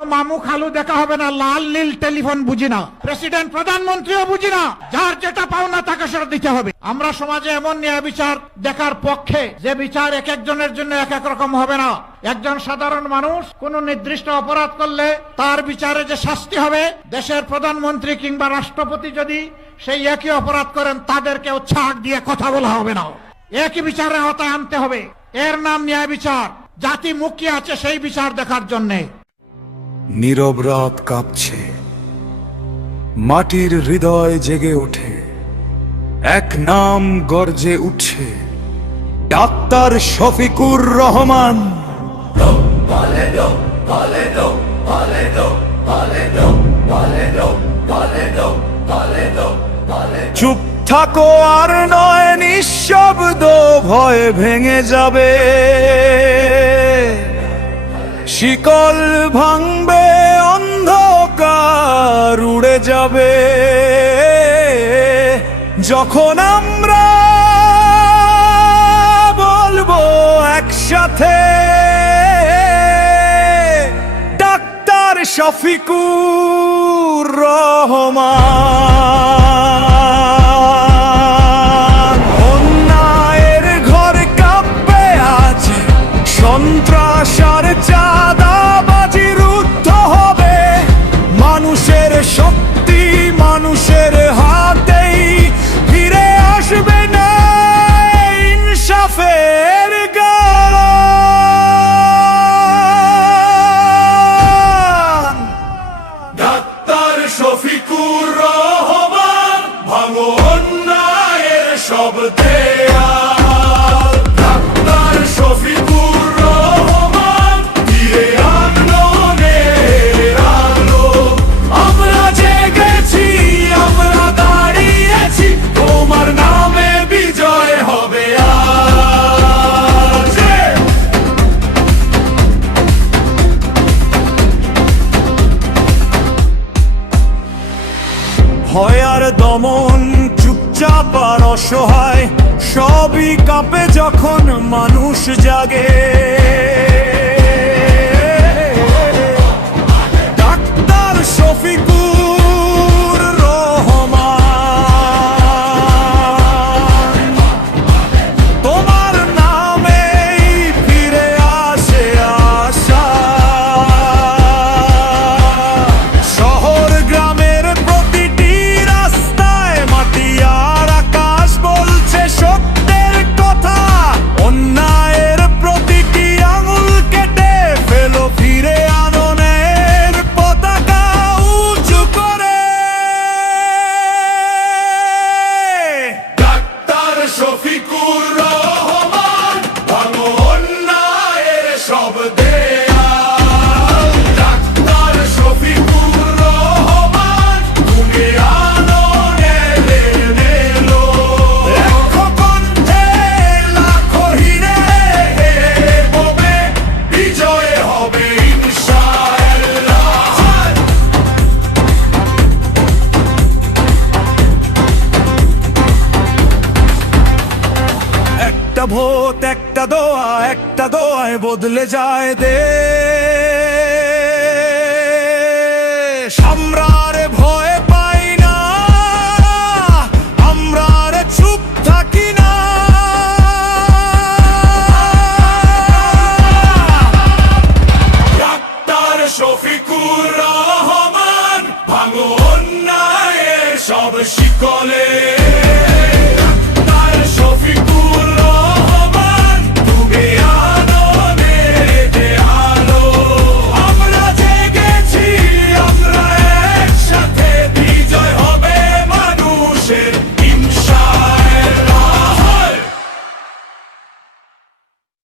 মামু খালু দেখা হবে না, লাল নীল টেলিফোন বুঝি না। প্রেসিডেন্ট, প্রধানমন্ত্রীও বুঝি না, যার যেটা পাওনা তাকে সেটা দিতে হবে। আমরা সমাজে এমন ন্যায় বিচার দেখার পক্ষে যে বিচার এক একজনের জন্য এক এক রকম হবে না। একজন সাধারণ মানুষ কোন নির্দিষ্ট অপরাধ করলে তার বিচারে যে শাস্তি হবে, দেশের প্রধানমন্ত্রী কিংবা রাষ্ট্রপতি যদি সেই একই অপরাধ করেন, তাদেরকেও ছাড় দিয়ে কথা বলা হবে না। একই বিচারে আওতায় আনতে হবে। এর নাম ন্যায় বিচার। জাতি মুখী আছে সেই বিচার দেখার জন্যে। নীরব রাত কাঁপছে। মাটির হৃদয় জেগে ওঠে। এক নাম গর্জে উঠছে। ডাক্তার শফিকুর রহমান। চুপ থাকো আর নয়, নিঃশব্দ ভয় ভেঙে যাবে। শিকল ভাঙবে অন্ধকার উড়ে যাবে। যখন আমরা বলব একসাথে ডাক্তার শফিকুর রহমান। শক্তি মানুষের হাতেই ফিরে আসবে না ইনসাফের গান। ডাক্তার শফিকুর রহমান ভাঙো অন্যায়ের আর অসহায় সবই কাঁপে যখন মানুষ জাগে। সব দেয়াল একটা ভোট, একটা দোয়া, একটা দোয়ায় বদলে যায় দে সম্রার ভয় পাই না আমরা চুপ থাকি না। ডাক্তার শফিকুর রহমান, ভাঙো অন্যায়ের সব শিকলে।